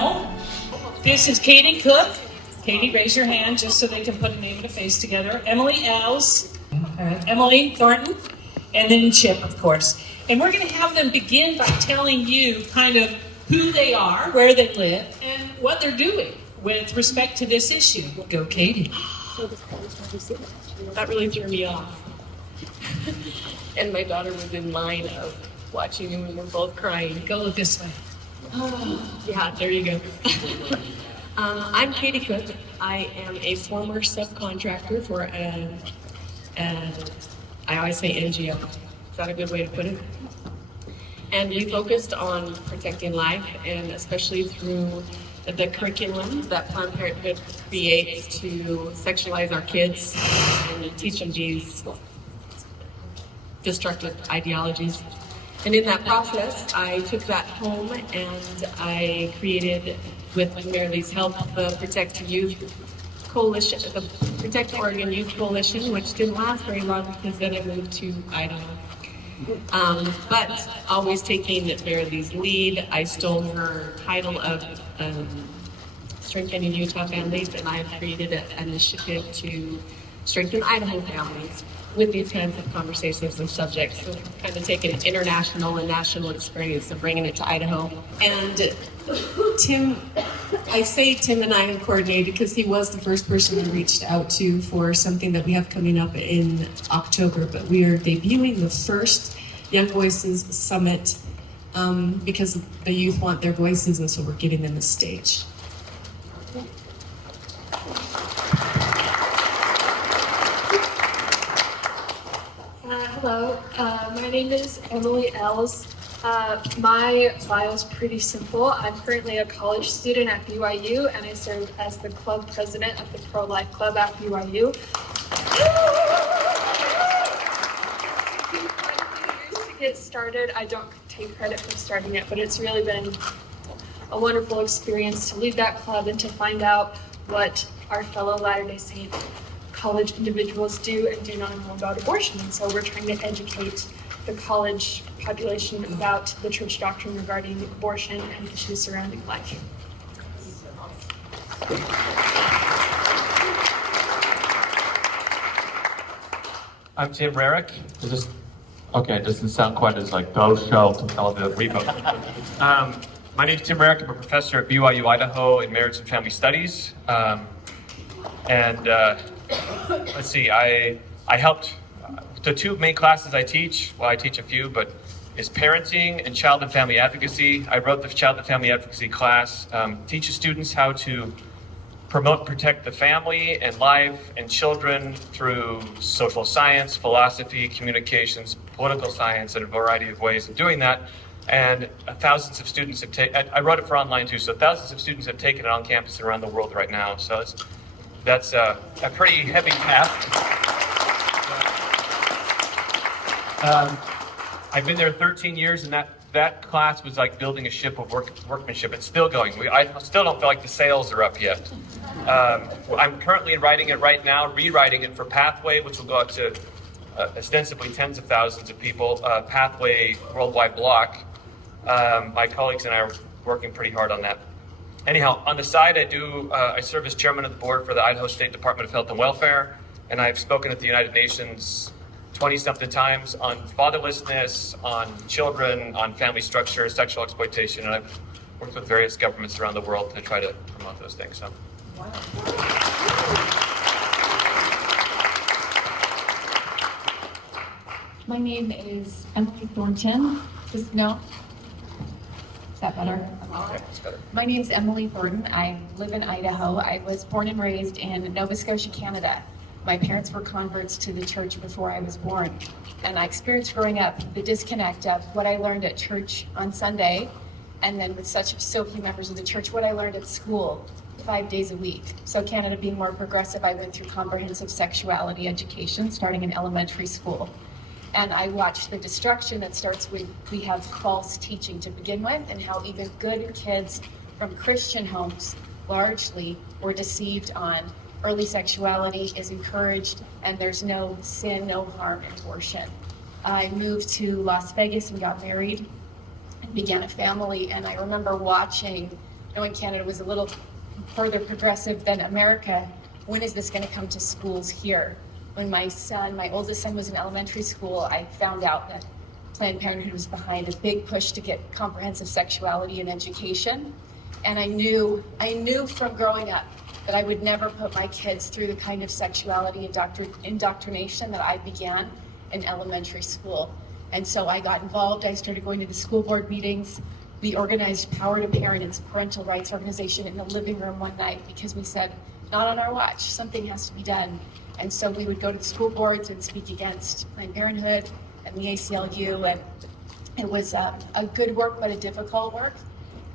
Well, this is Katie Cook. Katie, raise your hand just so they can put a name and a face together. Emily Els, Emily Thornton, and then Chip, of course. And we're going to have them begin by telling you kind of who they are, where they live, and what they're doing with respect to this issue. Go, Katie. That really threw me off. And my daughter was in line of watching and we were both crying. Go look this way. Yeah, there you go. I'm Katie Cook. I am a former subcontractor for I always say NGO. Is that a good way to put it? And we focused on protecting life, and especially through the curriculum that Planned Parenthood creates to sexualize our kids and teach them these destructive ideologies. And in that process, I took that home and I created, with Merrilee's help, the Protect Youth Coalition, the Protect Oregon Youth Coalition, which didn't last very long because then I moved to Idaho. But always taking Merrilee's lead, I stole her title of Strengthening Utah Families, and I've created an initiative to strengthen Idaho families with these kinds of conversations and subjects. So kind of taking an international and national experience and bringing it to Idaho. And Tim, I say Tim and I coordinated because he was the first person we reached out to for something that we have coming up in October, but we are debuting the first Young Voices Summit because the youth want their voices, and so we're giving them a stage. Hello, my name is Emily Els. My bio is pretty simple. I'm currently a college student at BYU, and I serve as the club president of the Pro-Life Club at BYU. To get started, I don't take credit for starting it, but it's really been a wonderful experience to lead that club and to find out what our fellow Latter-day Saint college individuals do and do not know about abortion. And so we're trying to educate the college population about the church doctrine regarding abortion and issues surrounding life. I'm Tim Rarick. Okay, it doesn't sound quite as like go show to tell the repo. My name is Tim Rarick. I'm a professor at BYU Idaho in Marriage and Family Studies. Let's see, I helped, the two main classes I teach, well I teach a few, but is parenting and child and family advocacy. I wrote the child and family advocacy class, teaches students how to promote and protect the family and life and children through social science, philosophy, communications, political science, and a variety of ways of doing that. And thousands of students have taken, I wrote it for online too, so thousands of students have taken it on campus and around the world right now. So that's a pretty heavy task. I've been there 13 years, and that class was like building a ship of workmanship. It's still going. I still don't feel like the sails are up yet. I'm currently writing it right now, rewriting it for Pathway, which will go out to ostensibly tens of thousands of people. Pathway worldwide block. My colleagues and I are working pretty hard on that. Anyhow, on the side, I serve as chairman of the board for the Idaho State Department of Health and Welfare, and I've spoken at the United Nations 20-something times on fatherlessness, on children, on family structure, sexual exploitation, and I've worked with various governments around the world to try to promote those things. So. Wow. My name is Emily Thornton. No? Is that better? Okay, that's better. My name is Emily Thornton. I live in Idaho. I was born and raised in Nova Scotia, Canada. My parents were converts to the church before I was born. And I experienced growing up the disconnect of what I learned at church on Sunday, and then with so few members of the church, what I learned at school 5 days a week. So Canada being more progressive, I went through comprehensive sexuality education starting in elementary school. And I watched the destruction that starts with, we have false teaching to begin with, and how even good kids from Christian homes largely were deceived on early sexuality is encouraged, and there's no sin, no harm in abortion. I moved to Las Vegas and got married and began a family, and I remember watching knowing Canada was a little further progressive than America, when is this going to come to schools here? When my oldest son was in elementary school, I found out that Planned Parenthood was behind a big push to get comprehensive sexuality in education. And I knew from growing up that I would never put my kids through the kind of sexuality indoctrination that I began in elementary school. And so I got involved. I started going to the school board meetings. We organized Power to Parent, it's a parental rights organization, in the living room one night because we said, not on our watch, something has to be done. And so we would go to the school boards and speak against Planned Parenthood and the ACLU, and it was a good work, but a difficult work.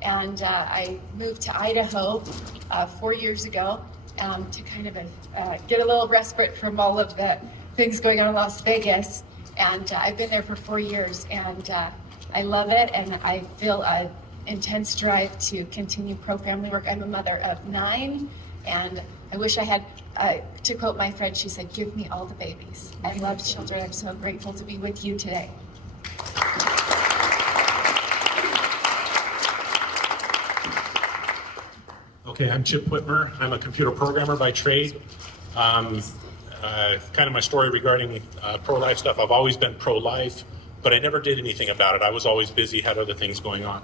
And I moved to Idaho 4 years ago to kind of get a little respite from all of the things going on in Las Vegas. And I've been there for 4 years, and I love it, and I feel an intense drive to continue pro-family work. I'm a mother of 9, and I wish I had, to quote my friend, she said, "Give me all the babies." I love children. I'm so grateful to be with you today. Okay, I'm Chip Whitmer. I'm a computer programmer by trade. Kind of my story regarding pro-life stuff. I've always been pro-life, but I never did anything about it. I was always busy, had other things going on.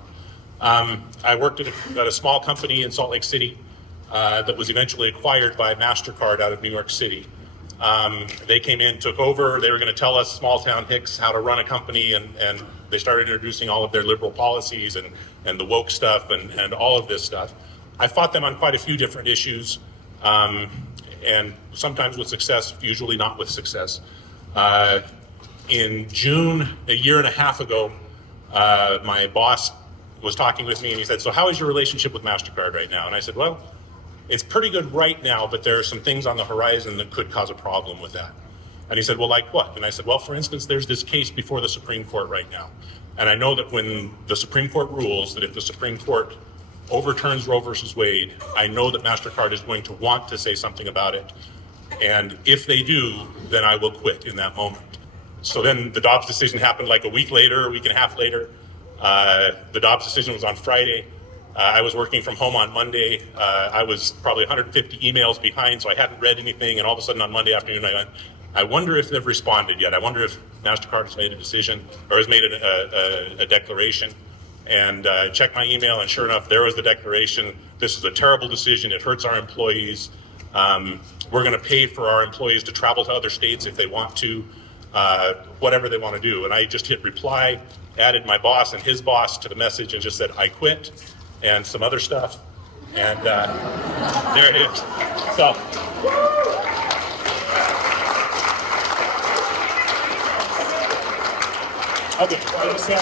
I worked at a small company in Salt Lake City that was eventually acquired by MasterCard out of New York City. They came in, took over. They were going to tell us small town hicks how to run a company, and they started introducing all of their liberal policies and the woke stuff and all of this stuff. I fought them on quite a few different issues, and sometimes with success, usually not with success. In June, a year and a half ago, my boss was talking with me and he said, "So how is your relationship with MasterCard right now?" And I said, "Well, it's pretty good right now, but there are some things on the horizon that could cause a problem with that." And he said, "Well, like what?" And I said, "Well, for instance, there's this case before the Supreme Court right now. And I know that when the Supreme Court rules that if the Supreme Court overturns Roe versus Wade, I know that MasterCard is going to want to say something about it. And if they do, then I will quit in that moment." So then the Dobbs decision happened like a week later, a week and a half later. The Dobbs decision was on Friday. I was working from home on Monday. I was probably 150 emails behind, so I hadn't read anything. And all of a sudden on Monday afternoon, I went, I wonder if they've responded yet. I wonder if MasterCard has made a decision or has made a declaration. And checked my email, and sure enough, there was the declaration. This is a terrible decision. It hurts our employees. We're going to pay for our employees to travel to other states if they want to, whatever they want to do. And I just hit reply, added my boss and his boss to the message, and just said, "I quit," and some other stuff. And there it is. So. Okay, so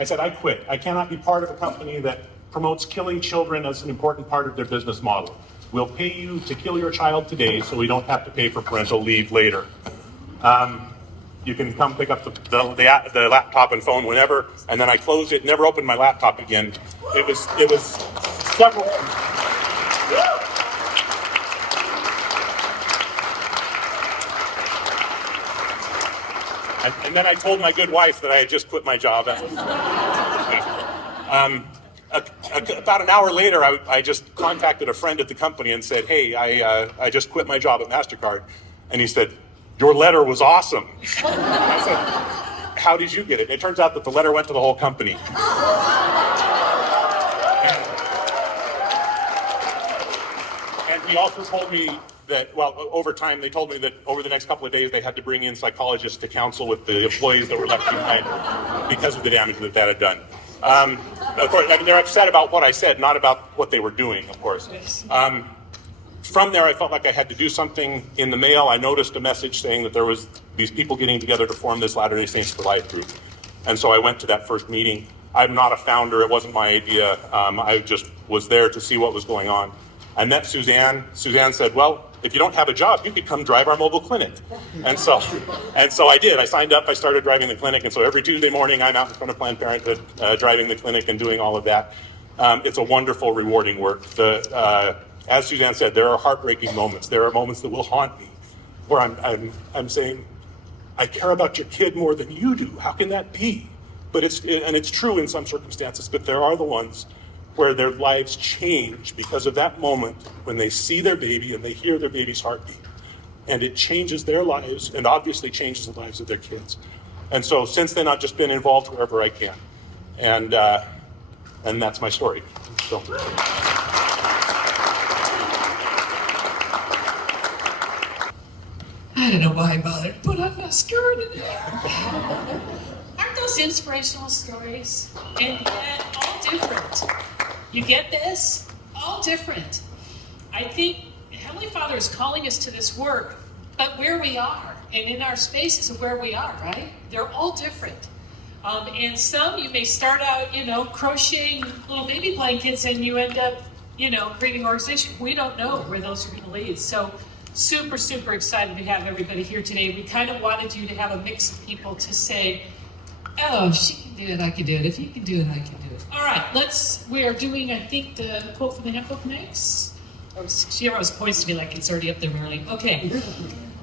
I said, "I quit. I cannot be part of a company that promotes killing children as an important part of their business model. We'll pay you to kill your child today so we don't have to pay for parental leave later. You can come pick up the laptop and phone whenever." And then I closed it, never opened my laptop again. It was several. And then I told my good wife that I had just quit my job. About an hour later, I just contacted a friend at the company and said, "Hey, I just quit my job at MasterCard." And he said, "Your letter was awesome." I said, "How did you get it?" It turns out that the letter went to the whole company. And he also told me that, well, over time, they told me that over the next couple of days, they had to bring in psychologists to counsel with the employees that were left behind because of the damage that had done. Of course, I mean, they're upset about what I said, not about what they were doing, of course. From there, I felt like I had to do something. In the mail, I noticed a message saying that there was these people getting together to form this Latter-day Saints for Life group. And so I went to that first meeting. I'm not a founder. It wasn't my idea. I just was there to see what was going on. I met Suzanne. Suzanne said, "Well, if you don't have a job, you could come drive our mobile clinic." And so I did. I signed up. I started driving the clinic. And so every Tuesday morning, I'm out in front of Planned Parenthood, driving the clinic and doing all of that. It's a wonderful, rewarding work. As Suzanne said, there are heartbreaking moments. There are moments that will haunt me, where I'm saying, "I care about your kid more than you do. How can that be?" But it's true in some circumstances. But there are the ones where their lives change because of that moment when they see their baby and they hear their baby's heartbeat. And it changes their lives and obviously changes the lives of their kids. And so since then, I've just been involved wherever I can. And that's my story. So. I don't know why I bothered to put on mascara today. Aren't those inspirational stories? And yet all different. You get this? All different. I think Heavenly Father is calling us to this work, but where we are, and in our spaces of where we are, right? They're all different. And some you may start out, crocheting little baby blankets, and you end up, creating an organization. We don't know where those are going to lead. So super, super excited to have everybody here today. We kind of wanted you to have a mix of people to say, oh, if she can do it, I can do it. If you can do it, I can do it. All right, we are doing, I think, the quote from the handbook next. She always points to me like it's already up there, Merrilee. Okay.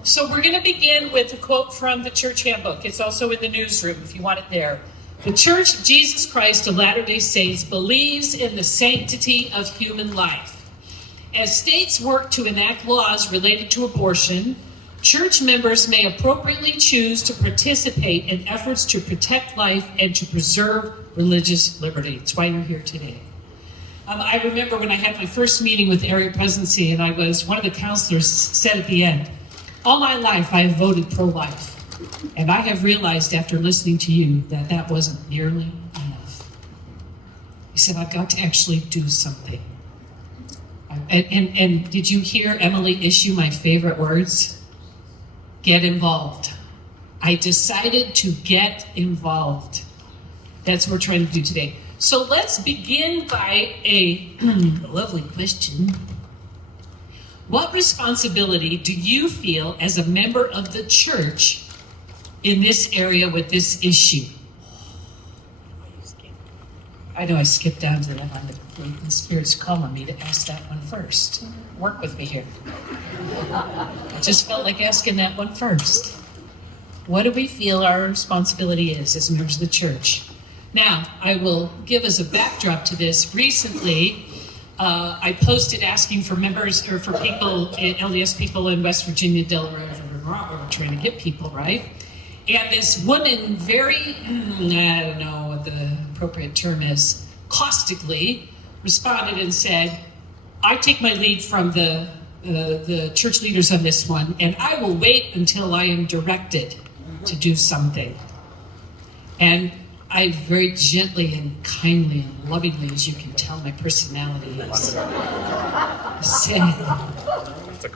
So we're going to begin with a quote from the church handbook. It's also in the newsroom if you want it there. The Church of Jesus Christ of Latter-day Saints believes in the sanctity of human life. As states work to enact laws related to abortion, church members may appropriately choose to participate in efforts to protect life and to preserve religious liberty. That's why you're here today. I remember when I had my first meeting with the area presidency, and one of the counselors said at the end, all my life I have voted pro-life. And I have realized after listening to you that that wasn't nearly enough. He said, I've got to actually do something. And did you hear Emily issue my favorite words? Get involved. I decided to get involved. That's what we're trying to do today. So let's begin by a lovely question. What responsibility do you feel as a member of the church in this area with this issue? I know I skipped down to that one. The Spirit's calling me to ask that one first. Work with me here. I just felt like asking that one first. What do we feel our responsibility is as members of the church? Now, I will give us a backdrop to this. Recently, I posted asking for members or for people, LDS people in West Virginia, Delaware, where we're trying to get people, right? And this woman very, I don't know what the appropriate term is, caustically responded and said, I take my lead from the church leaders on this one, and I will wait until I am directed to do something. And I very gently and kindly and lovingly, as you can tell my personality is, said,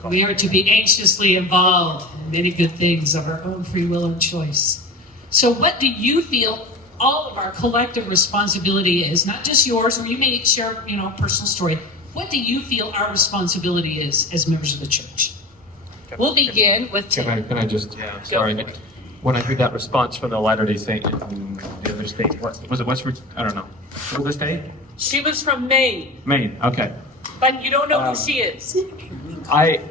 we are to be anxiously involved in many good things of our own free will and choice. So what do you feel all of our collective responsibility is? Not just yours, or you may share, a personal story. What do you feel our responsibility is as members of the church? We'll begin with Tim. Can I just, sorry. When I heard that response from the Latter-day Saint in the other state, was it West Virginia? I don't know. What was the state? She was from Maine. Maine, okay. But you don't know who she is. I'm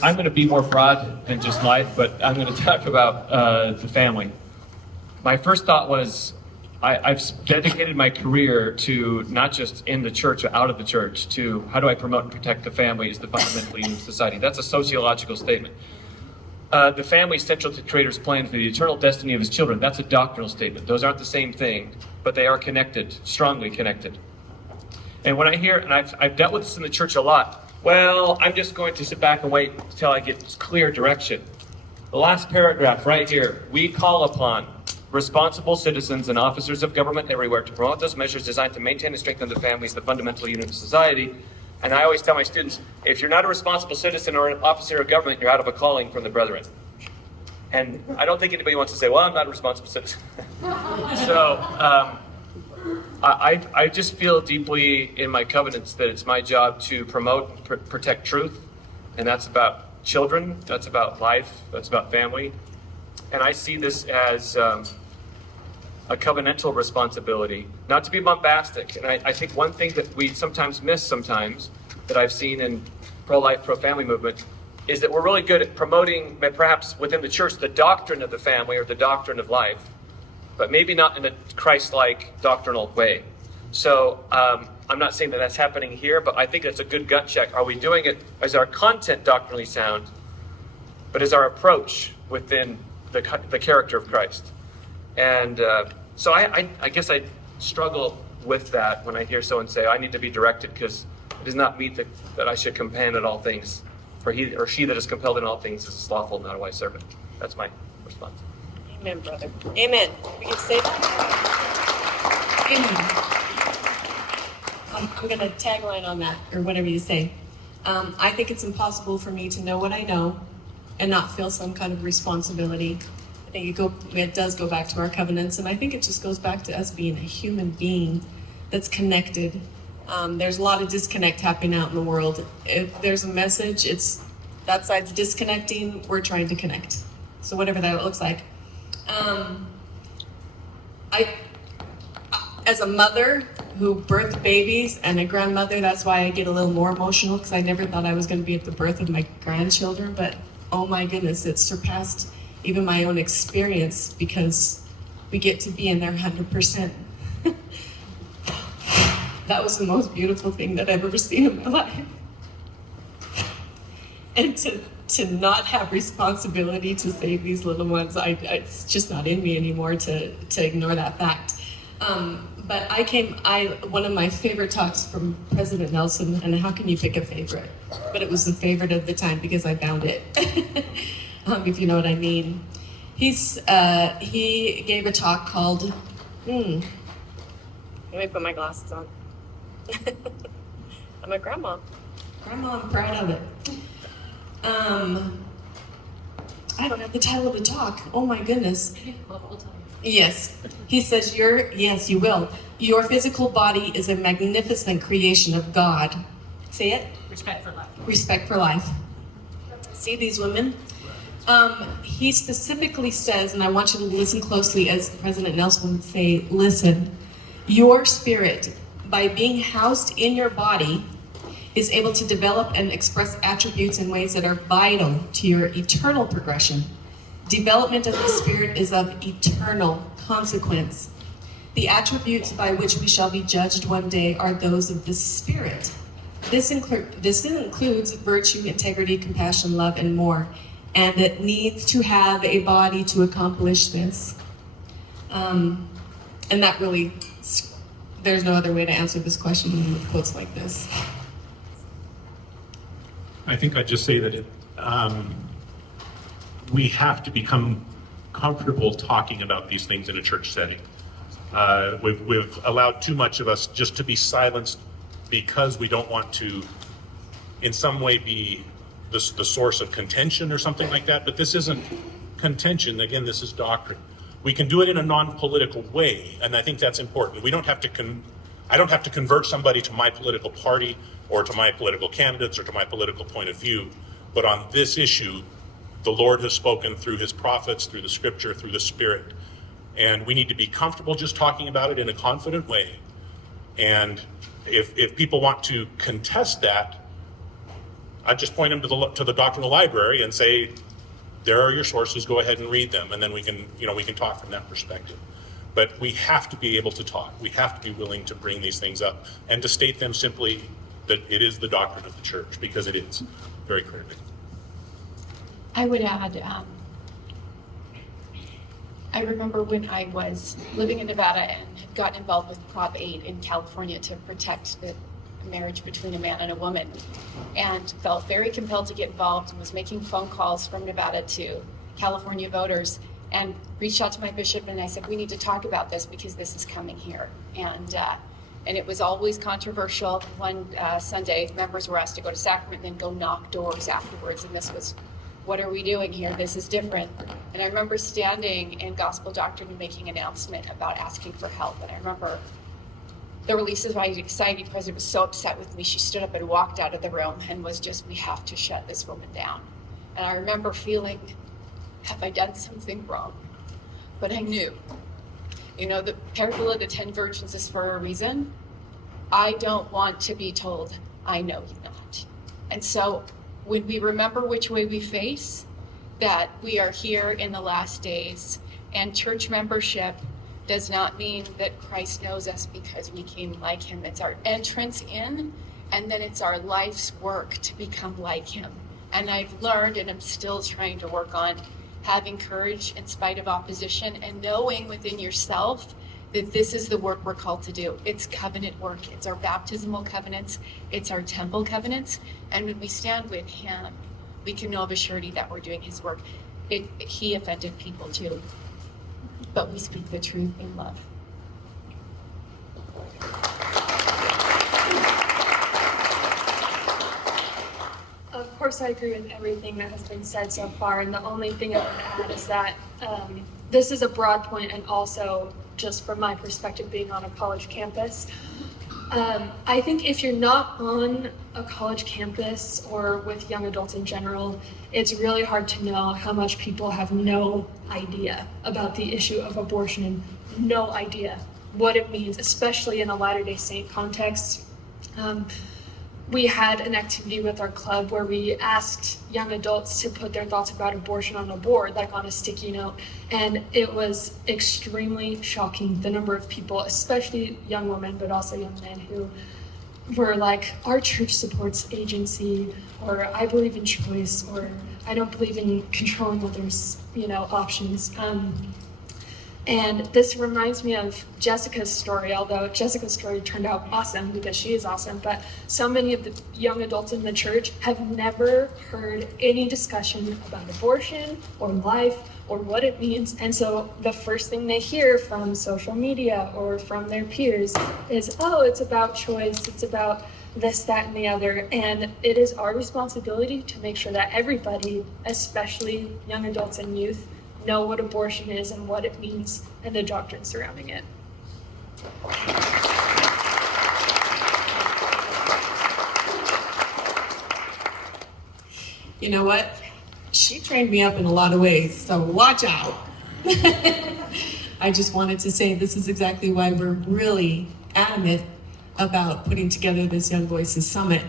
going to be more broad than just life, but I'm going to talk about the family. My first thought was, I've dedicated my career to not just in the church or out of the church, to how do I promote and protect the family as the fundamental unit of society. That's a sociological statement. The family is central to the Creator's plan for the eternal destiny of his children. That's a doctrinal statement. Those aren't the same thing, but they are connected, strongly connected. And when I hear, and I've dealt with this in the church a lot, well, I'm just going to sit back and wait until I get clear direction. The last paragraph right here, we call upon responsible citizens and officers of government everywhere to promote those measures designed to maintain and strengthen the family as the fundamental unit of society. And I always tell my students, if you're not a responsible citizen or an officer of government, you're out of a calling from the brethren. And I don't think anybody wants to say, well, I'm not a responsible citizen. So I just feel deeply in my covenants that it's my job to promote and protect truth. And that's about children, that's about life, that's about family. And I see this as a covenantal responsibility, not to be bombastic. And I think one thing that we sometimes miss that I've seen in pro-life, pro-family movement, is that we're really good at promoting, perhaps within the church, the doctrine of the family or the doctrine of life, but maybe not in a Christ-like doctrinal way. So I'm not saying that that's happening here, but I think that's a good gut check. Are we doing it? Is our content doctrinally sound? But is our approach within the character of Christ? And so I guess I struggle with that when I hear someone say, I need to be directed because it is not meet that I should command in all things. For he or she that is compelled in all things is slothful, not a wise servant. That's my response. Amen, brother. Amen. We can say that. I'm going to tagline on that, or whatever you say. I think it's impossible for me to know what I know and not feel some kind of responsibility. I think it does go back to our covenants, and I think it just goes back to us being a human being that's connected. There's a lot of disconnect happening out in the world. If there's a message, it's that side's disconnecting, we're trying to connect. So whatever that looks like. As a mother who birthed babies and a grandmother, that's why I get a little more emotional, because I never thought I was going to be at the birth of my grandchildren, but oh my goodness, it surpassed even my own experience because we get to be in there 100%. That was the most beautiful thing that I've ever seen in my life. And to not have responsibility to save these little ones, it's just not in me anymore to ignore that fact. But one of my favorite talks from President Nelson, and how can you pick a favorite? But it was the favorite of the time because I found it, if you know what I mean. He gave a talk called, Let me put my glasses on. I'm a grandma. Grandma, I'm proud of it. I don't have the title of the talk. Oh my goodness. Yes. He says, yes, you will. Your physical body is a magnificent creation of God. Say it. Respect for life. Respect for life. See these women? He specifically says, and I want you to listen closely as President Nelson would say, listen, your spirit, by being housed in your body, is able to develop and express attributes in ways that are vital to your eternal progression. Development of the spirit is of eternal consequence. The attributes by which we shall be judged one day are those of the spirit. This includes virtue, integrity, compassion, love, and more. And it needs to have a body to accomplish this. And that really, there's no other way to answer this question than with quotes like this. I think I'd just say that we have to become comfortable talking about these things in a church setting. We've allowed too much of us just to be silenced because we don't want to, in some way, be the source of contention or something like that. But this isn't contention. Again, this is doctrine. We can do it in a non-political way, and I think that's important. We don't have to I don't have to convert somebody to my political party or to my political candidates or to my political point of view. But on this issue, the Lord has spoken through his prophets, through the scripture, through the Spirit. And we need to be comfortable just talking about it in a confident way. And if people want to contest that, I just point them to the doctrinal library and say, there are your sources, go ahead and read them. And then we can talk from that perspective. But we have to be able to talk. We have to be willing to bring these things up and to state them simply that it is the doctrine of the church, because it is very critical. I would add, I remember when I was living in Nevada and had gotten involved with Prop 8 in California to protect the marriage between a man and a woman, and felt very compelled to get involved and was making phone calls from Nevada to California voters and reached out to my bishop and I said, we need to talk about this because this is coming here. And it was always controversial. One Sunday, members were asked to go to Sacrament and then go knock doors afterwards, and this was, what are we doing here? This is different. And I remember standing in Gospel Doctrine and making an announcement about asking for help. And I remember the releases by the exciting president was so upset with me. She stood up and walked out of the room and was just, we have to shut this woman down. And I remember feeling, have I done something wrong? But I knew. You know, the parable of the 10 virgins is for a reason. I don't want to be told, I know you not. And so when we remember which way we face, that we are here in the last days, and church membership does not mean that Christ knows us because we came like him. It's our entrance in, and then it's our life's work to become like him. And I've learned, and I'm still trying to work on, having courage in spite of opposition and knowing within yourself that this is the work we're called to do. It's covenant work. It's our baptismal covenants. It's our temple covenants. And when we stand with him, we can know of a surety that we're doing his work. He offended people too, but we speak the truth in love. Of course, I agree with everything that has been said so far, and the only thing I want to add is that this is a broad point, and also just from my perspective being on a college campus, I think if you're not on a college campus or with young adults in general, it's really hard to know how much people have no idea about the issue of abortion and no idea what it means, especially in a Latter-day Saint context. We had an activity with our club where we asked young adults to put their thoughts about abortion on a board, like on a sticky note. And it was extremely shocking, the number of people, especially young women, but also young men, who were like, our church supports agency, or I believe in choice, or I don't believe in controlling others, options. And this reminds me of Jessica's story, although Jessica's story turned out awesome because she is awesome, but so many of the young adults in the church have never heard any discussion about abortion or life or what it means. And so the first thing they hear from social media or from their peers is, oh, it's about choice, it's about this, that, and the other. And it is our responsibility to make sure that everybody, especially young adults and youth, know what abortion is and what it means and the doctrine surrounding it. You know what? She trained me up in a lot of ways, so watch out. I just wanted to say this is exactly why we're really adamant about putting together this Young Voices Summit,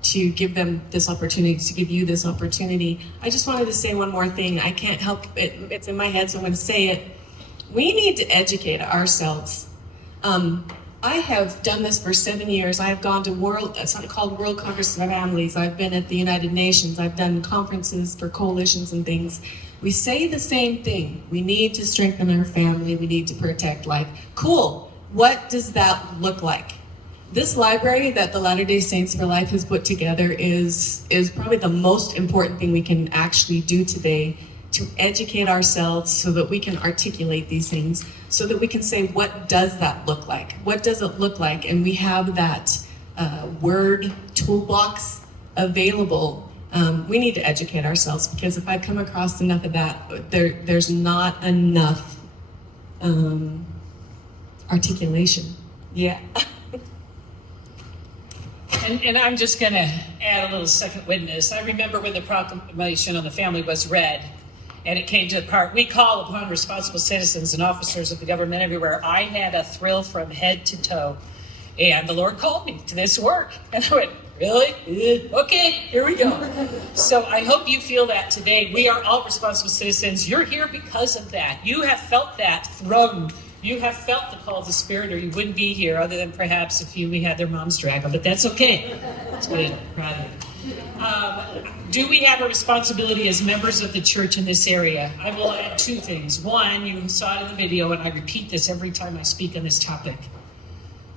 to give them this opportunity, to give you this opportunity. I just wanted to say one more thing. I can't help it. It's in my head, so I'm going to say it. We need to educate ourselves. I have done this for 7 years. I have gone to something called World Congress of Families. I've been at the United Nations. I've done conferences for coalitions and things. We say the same thing. We need to strengthen our family. We need to protect life. Cool. What does that look like? This library that the Latter-day Saints for Life has put together is probably the most important thing we can actually do today to educate ourselves so that we can articulate these things, so that we can say, what does that look like? What does it look like? And we have that word toolbox available. We need to educate ourselves, because if I come across enough of that, there's not enough articulation. Yeah. And I'm just going to add a little second witness. I remember when the proclamation on the family was read, and it came to the part, we call upon responsible citizens and officers of the government everywhere. I had a thrill from head to toe. And the Lord called me to this work. And I went, really? Okay, here we go. So I hope you feel that today. We are all responsible citizens. You're here because of that. You have felt that throne. You have felt the call of the Spirit, or you wouldn't be here, other than perhaps a few we had their moms drag them, but that's okay. That's good. I'm proud of you. Do we have a responsibility as members of the church in this area? I will add two things. One, you saw it in the video, and I repeat this every time I speak on this topic.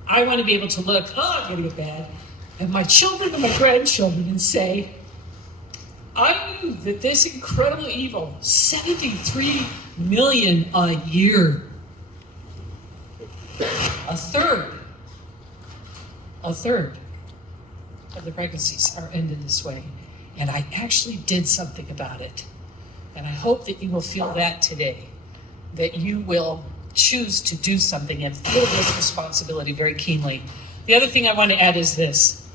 I want to be able to look, I'm going to get bad, at my children and my grandchildren and say, I knew that this incredible evil, 73 million a year, a third of the pregnancies are ended this way. And I actually did something about it. And I hope that you will feel that today, that you will choose to do something and feel this responsibility very keenly. The other thing I want to add is this.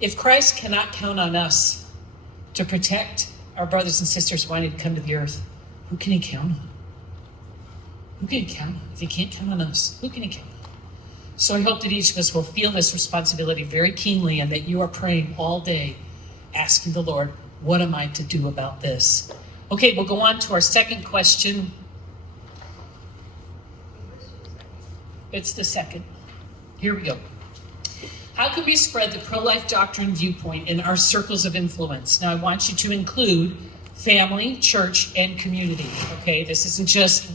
If Christ cannot count on us to protect our brothers and sisters wanting to come to the earth, who can he count on? Who can he count on? If he can't count on us, who can he count on? So I hope that each of us will feel this responsibility very keenly, and that you are praying all day, asking the Lord, what am I to do about this? Okay, we'll go on to our second question. It's the second. Here we go. How can we spread the pro-life doctrine viewpoint in our circles of influence? Now, I want you to include family, church, and community. Okay, this isn't just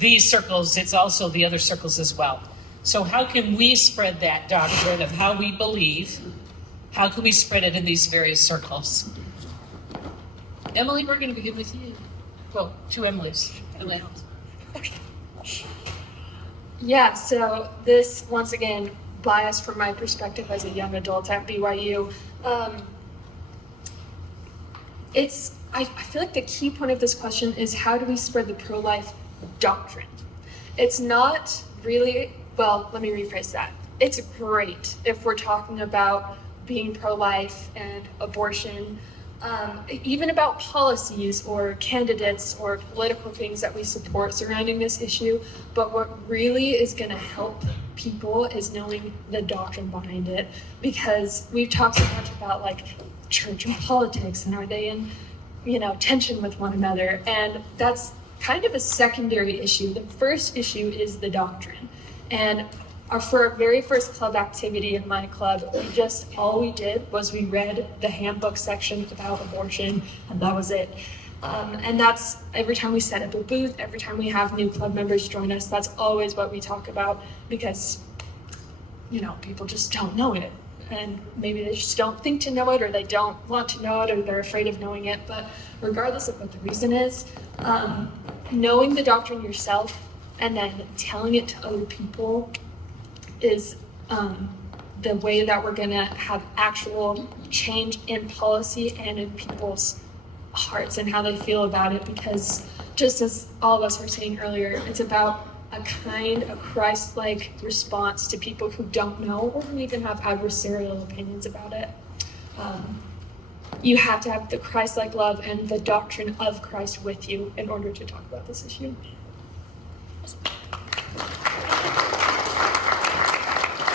these circles, it's also the other circles as well. So how can we spread that doctrine of how we believe? How can we spread it in these various circles? Emily, we're going to begin with you. Well, two Emilys. Emily. Yeah, so this, once again, biased from my perspective as a young adult at BYU. I feel like the key point of this question is how do we spread the pro-life doctrine? It's not really, well, let me rephrase that. It's great if we're talking about being pro-life and abortion, even about policies or candidates or political things that we support surrounding this issue. But what really is going to help people is knowing the doctrine behind it, because we've talked so much about like church and politics and are they in, tension with one another, and that's kind of a secondary issue. The first issue is the doctrine. And for our very first club activity in my club, all we did was we read the handbook section about abortion, and that was it. And that's every time we set up a booth, every time we have new club members join us, that's always what we talk about, because, people just don't know it. And maybe they just don't think to know it, or they don't want to know it, or they're afraid of knowing it. But regardless of what the reason is, knowing the doctrine yourself and then telling it to other people is the way that we're going to have actual change in policy and in people's hearts and how they feel about it. Because just as all of us were saying earlier, it's about a Christ-like response to people who don't know or who even have adversarial opinions about it. You have to have the Christ-like love and the doctrine of Christ with you in order to talk about this issue.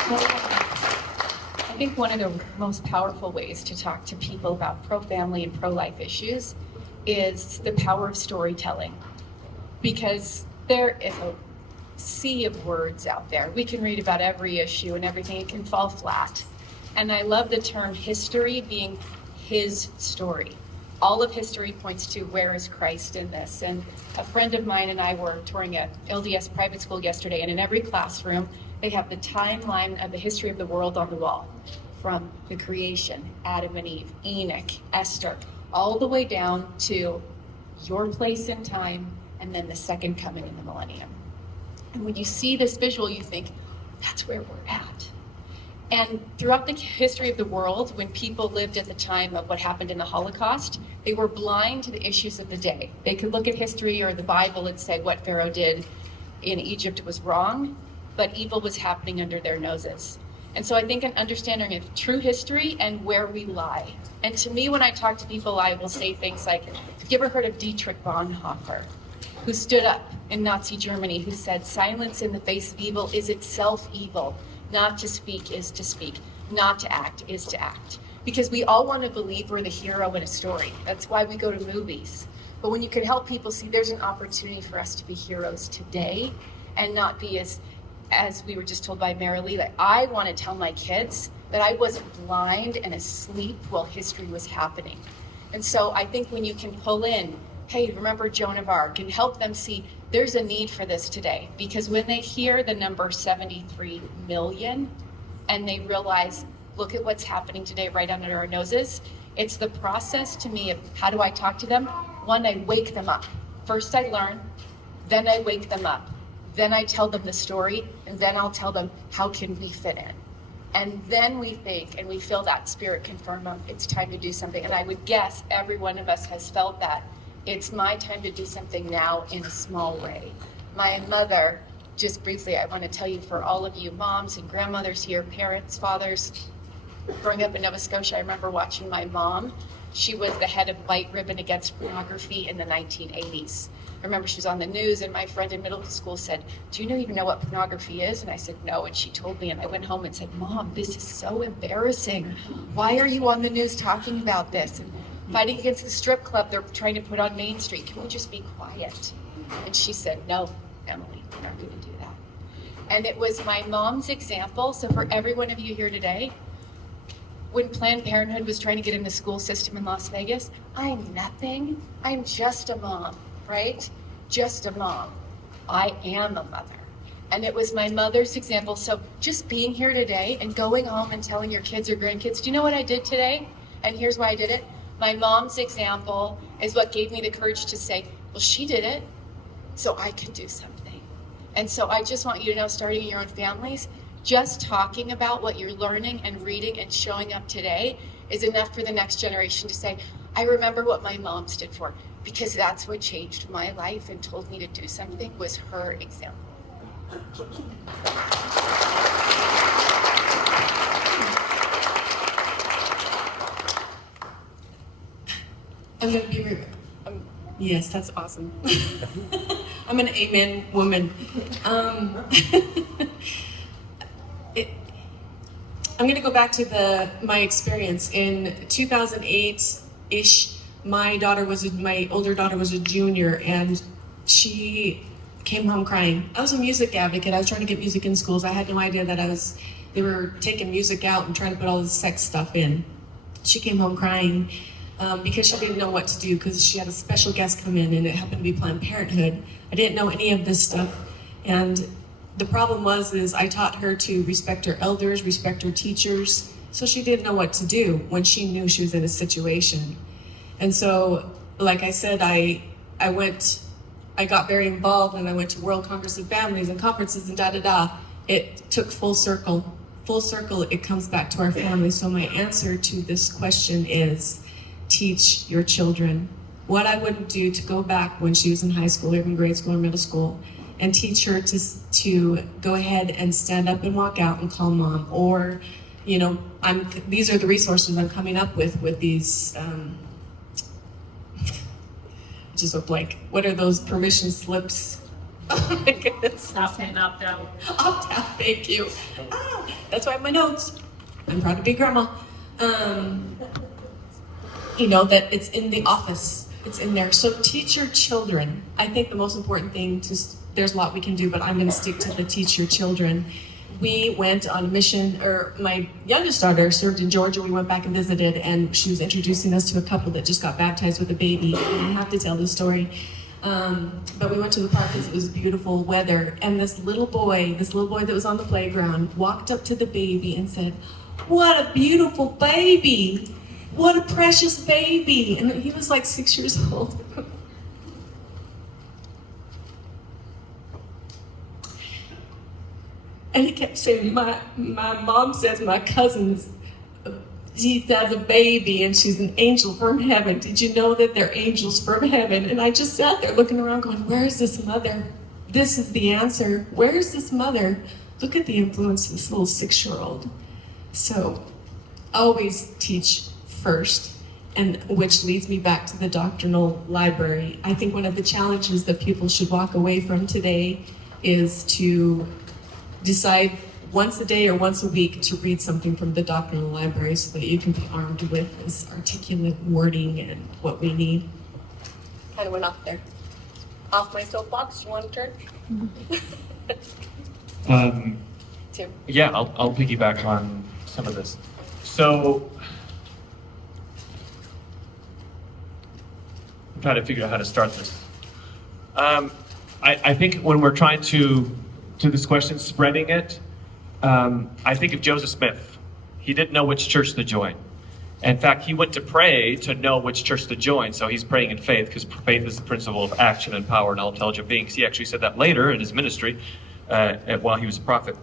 I think one of the most powerful ways to talk to people about pro-family and pro-life issues is the power of storytelling, because there is a sea of words out there. We can read about every issue and everything, it can fall flat. And I love the term history being his story. All of history points to where is Christ in this. And a friend of mine and I were touring an LDS private school yesterday, and in every classroom, they have the timeline of the history of the world on the wall, from the creation, Adam and Eve, Enoch, Esther, all the way down to your place in time, and then the second coming in the millennium. And when you see this visual, you think, that's where we're at. And throughout the history of the world, when people lived at the time of what happened in the Holocaust, they were blind to the issues of the day. They could look at history or the Bible and say what Pharaoh did in Egypt was wrong, but evil was happening under their noses. And so I think an understanding of true history and where we lie. And to me, when I talk to people, I will say things like, have you ever heard of Dietrich Bonhoeffer, who stood up in Nazi Germany, who said, silence in the face of evil is itself evil. Not to speak is to speak. Not to act is to act. Because we all want to believe we're the hero in a story. That's why we go to movies. But when you can help people see there's an opportunity for us to be heroes today and not be as we were just told by Merrilee, that I want to tell my kids that I wasn't blind and asleep while history was happening. And so I think when you can pull in, hey, remember Joan of Arc, and help them see there's a need for this today. Because when they hear the number 73 million and they realize, look at what's happening today right under our noses, it's the process to me of how do I talk to them? One, I wake them up. First I learn, then I wake them up. Then I tell them the story, and then I'll tell them how can we fit in. And then we think, and we feel that spirit confirm it's time to do something. And I would guess every one of us has felt that. It's my time to do something now in a small way. My mother, just briefly, I want to tell you, for all of you moms and grandmothers here, parents, fathers, growing up in Nova Scotia, I remember watching my mom. She was the head of White Ribbon Against Pornography in the 1980s. I remember she was on the news, and my friend in middle school said, do you even know what pornography is? And I said, no. And she told me, and I went home and said, Mom, this is so embarrassing. Why are you on the news talking about this? And fighting against the strip club they're trying to put on Main Street. Can we just be quiet? And she said, no, Emily, we're not going to do that. And it was my mom's example. So for every one of you here today, when Planned Parenthood was trying to get in the school system in Las Vegas, I'm nothing. I'm just a mom, right? Just a mom. I am a mother. And it was my mother's example. So just being here today and going home and telling your kids or grandkids, do you know what I did today? And here's why I did it. My mom's example is what gave me the courage to say, well, she did it, so I can do something. And so I just want you to know, starting in your own families, just talking about what you're learning and reading and showing up today is enough for the next generation to say, I remember what my mom stood for, because that's what changed my life and told me to do something, was her example. I'm gonna be yes, that's awesome. I'm an amen woman. I'm gonna go back to my experience in 2008-ish. My older daughter was a junior, and she came home crying. I was a music advocate. I was trying to get music in schools. I had no idea that they were taking music out and trying to put all this sex stuff in. She came home crying because she didn't know what to do, because she had a special guest come in and it happened to be Planned Parenthood. I didn't know any of this stuff. And the problem is I taught her to respect her elders, respect her teachers. So she didn't know what to do when she knew she was in a situation. And so, like I said, I got very involved, and I went to World Congress of Families and conferences and It took full circle. Full circle, it comes back to our family. So my answer to this question is, teach your children. What I wouldn't do to go back when she was in high school, or even grade school or middle school, and teach her to go ahead and stand up and walk out and call mom. Or, these are the resources I'm coming up with these, just look like, what are those permission slips? Oh my goodness. Opt in, opt out. Opt out, thank you. That's why I have my notes. I'm proud to be grandma. That it's in the office. It's in there. So teach your children. I think the most important thing, there's a lot we can do, but I'm going to stick to the teach your children. We went on a mission, or my youngest daughter served in Georgia. We went back and visited, and she was introducing us to a couple that just got baptized with a baby. And I have to tell this story. But we went to the park because it was beautiful weather. And this little boy that was on the playground walked up to the baby and said, "What a beautiful baby. What a precious baby." And he was like 6 years old. And he kept saying, my mom says my cousin's, she has a baby and she's an angel from heaven. Did you know that they're angels from heaven? And I just sat there looking around going, where is this mother? This is the answer. Where is this mother? Look at the influence of this little 6-year-old. So always teach first, and which leads me back to the doctrinal library. I think one of the challenges that people should walk away from today is to decide once a day or once a week to read something from the doctrinal library so that you can be armed with this articulate wording and what we need. Kind of went off there. Off my soapbox, you want to turn? Tim. Yeah, I'll piggyback on some of this. So, I'm trying to figure out how to start this. I think when we're trying to this question, spreading it, I think of Joseph Smith. He didn't know which church to join. In fact, he went to pray to know which church to join, so he's praying in faith, because faith is the principle of action and power in all intelligent beings. He actually said that later in his ministry while he was a prophet.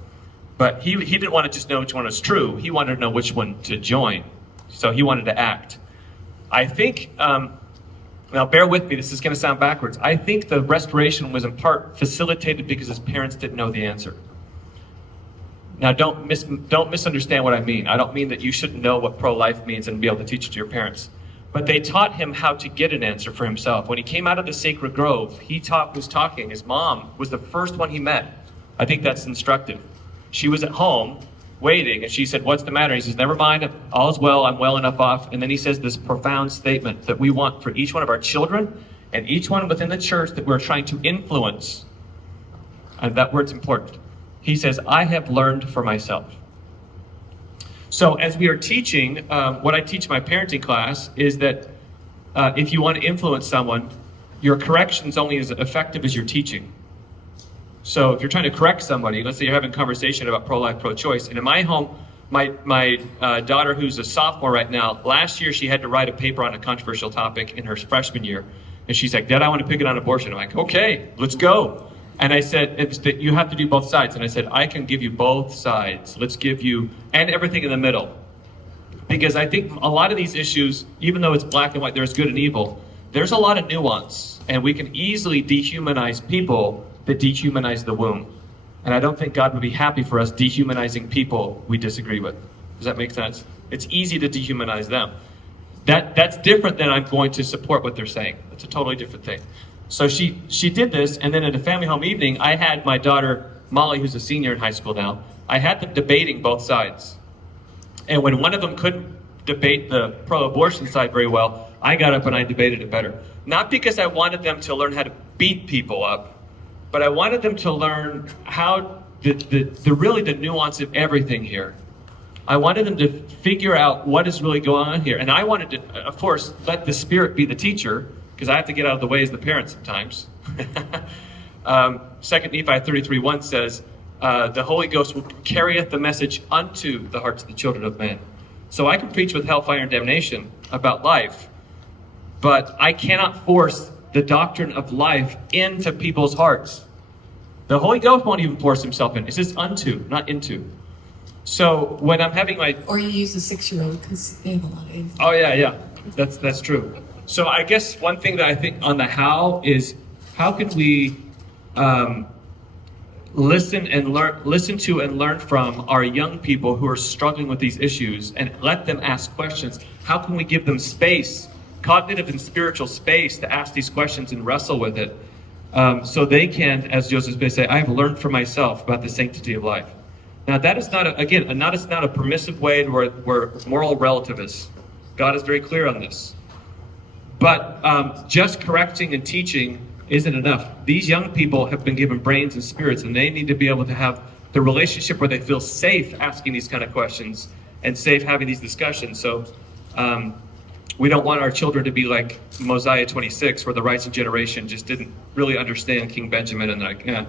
But he didn't want to just know which one was true. He wanted to know which one to join. So he wanted to act. I think, now bear with me, this is going to sound backwards. I think the restoration was in part facilitated because his parents didn't know the answer. Now don't misunderstand what I mean. I don't mean that you shouldn't know what pro-life means and be able to teach it to your parents. But they taught him how to get an answer for himself. When he came out of the sacred grove, was talking. His mom was the first one he met. I think that's instructive. She was at home waiting, and she said, "What's the matter?" He says, "Never mind, all's well, I'm well enough off." And then he says this profound statement that we want for each one of our children and each one within the church that we're trying to influence. And that word's important. He says, I have learned for myself. So as we are teaching, what I teach my parenting class is that if you want to influence someone, your correction is only as effective as your teaching. So if you're trying to correct somebody, let's say you're having a conversation about pro-life, pro-choice, and in my home, my daughter, who's a sophomore right now, last year she had to write a paper on a controversial topic in her freshman year. And she's like, Dad, I want to pick it on abortion. I'm like, okay, let's go. And I said, it's that you have to do both sides. And I said, I can give you both sides. Let's give you, and everything in the middle. Because I think a lot of these issues, even though it's black and white, there's good and evil, there's a lot of nuance. And we can easily dehumanize people that dehumanize the womb. And I don't think God would be happy for us dehumanizing people we disagree with. Does that make sense? It's easy to dehumanize them. That's different than I'm going to support what they're saying. That's a totally different thing. So she did this, and then at a family home evening, I had my daughter, Molly, who's a senior in high school now, I had them debating both sides. And when one of them couldn't debate the pro-abortion side very well, I got up and I debated it better. Not because I wanted them to learn how to beat people up, but I wanted them to learn how really the nuance of everything here. I wanted them to figure out what is really going on here. And I wanted to, of course, let the Spirit be the teacher, because I have to get out of the way as the parent sometimes. 2 Nephi 33:1 says, the Holy Ghost will carrieth the message unto the hearts of the children of men. So I can preach with hellfire and damnation about life, but I cannot force the doctrine of life into people's hearts. The Holy Ghost won't even force himself in. It says unto, not into. So when I'm having my... Or you use a 6-year-old because they have a lot of info. Oh, yeah. That's true. So I guess one thing that I think on the how is, how can we listen to and learn from our young people who are struggling with these issues and let them ask questions? How can we give them space, cognitive and spiritual space, to ask these questions and wrestle with it, so they can, as Joseph may say, I have learned for myself about the sanctity of life. Now that is not a permissive way where we're moral relativists. God is very clear on this. But just correcting and teaching isn't enough. These young people have been given brains and spirits, and they need to be able to have the relationship where they feel safe asking these kind of questions and safe having these discussions. So we don't want our children to be like Mosiah 26, where the rising generation just didn't really understand King Benjamin and like, yeah.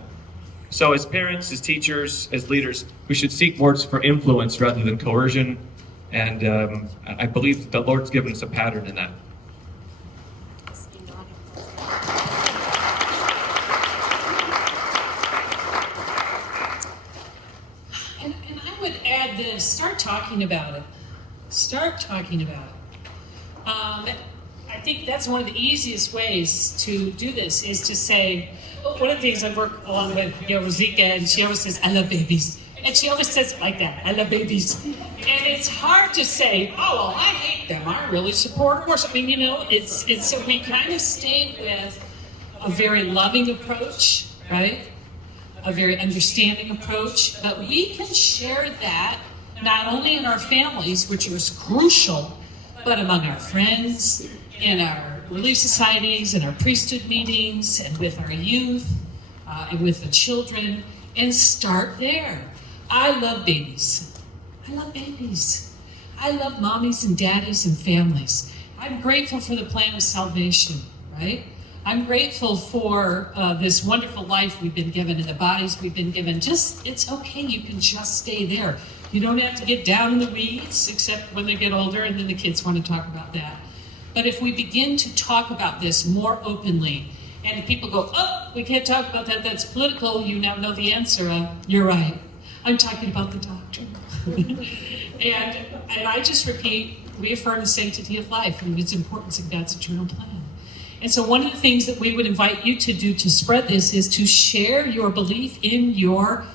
So as parents, as teachers, as leaders, we should seek words for influence rather than coercion. And I believe the Lord's given us a pattern in that. And I would add this, start talking about it. Start talking about it. I think that's one of the easiest ways to do this, is to say, one of the things I've worked along with Rosika, and she always says, I love babies. And she always says it like that, I love babies. And it's hard to say, oh, well, I hate them, I really support abortion. I mean, it's so we kind of stayed with a very loving approach, right? A very understanding approach, but we can share that not only in our families, which is crucial, but among our friends, in our relief societies, in our priesthood meetings, and with our youth, and with the children, and start there. I love babies. I love babies. I love mommies and daddies and families. I'm grateful for the plan of salvation, right? I'm grateful for this wonderful life we've been given and the bodies we've been given. It's okay, you can just stay there. You don't have to get down in the weeds, except when they get older, and then the kids want to talk about that. But if we begin to talk about this more openly, and people go, oh, we can't talk about that, that's political, you now know the answer. You're right. I'm talking about the doctrine. and I just reaffirm the sanctity of life and its importance in God's eternal plan. And so one of the things that we would invite you to do to spread this is to share your belief in your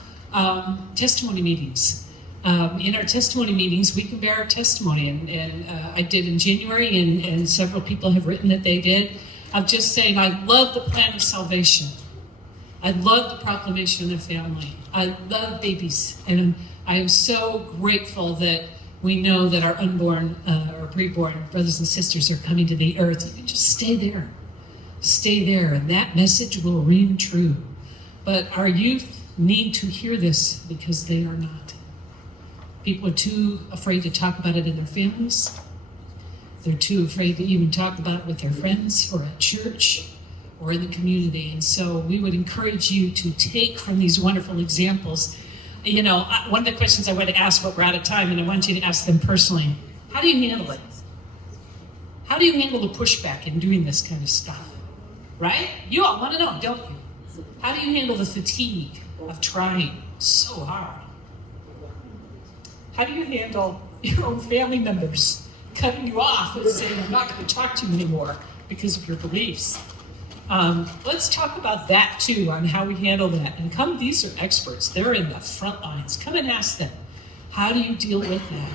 testimony meetings. In our testimony meetings, we can bear our testimony, and I did in January, and several people have written that they did, of just saying, I love the plan of salvation. I love the proclamation of the family. I love babies, and I am so grateful that we know that our unborn or preborn brothers and sisters are coming to the earth. You can just stay there, and that message will ring true. But our youth need to hear this because they are not. People are too afraid to talk about it in their families. They're too afraid to even talk about it with their friends or at church or in the community. And so we would encourage you to take from these wonderful examples. You know, one of the questions I want to ask, but we're out of time, and I want you to ask them personally. How do you handle it? How do you handle the pushback in doing this kind of stuff? Right? You all want to know, don't you? How do you handle the fatigue of trying so hard? How do you handle your own family members cutting you off and saying, I'm not going to talk to you anymore because of your beliefs? Let's talk about that too, on how we handle that. And come, these are experts. They're in the front lines. Come and ask them, how do you deal with that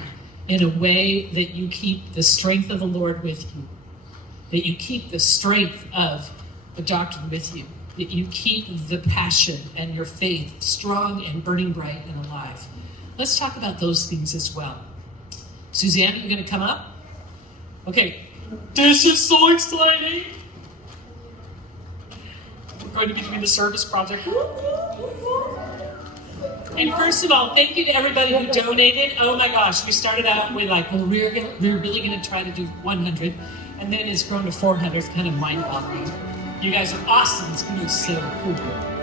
in a way that you keep the strength of the Lord with you, that you keep the strength of the doctrine with you, that you keep the passion and your faith strong and burning bright and alive. Let's talk about those things as well. Suzanne, are you going to come up? Okay, this is so exciting. We're going to be doing the service project. And first of all, thank you to everybody who donated. Oh my gosh, we started out with like, well, we're really going to try to do 100, and then it's grown to 400. It's kind of mind-boggling. You guys are awesome. It's going to be so cool.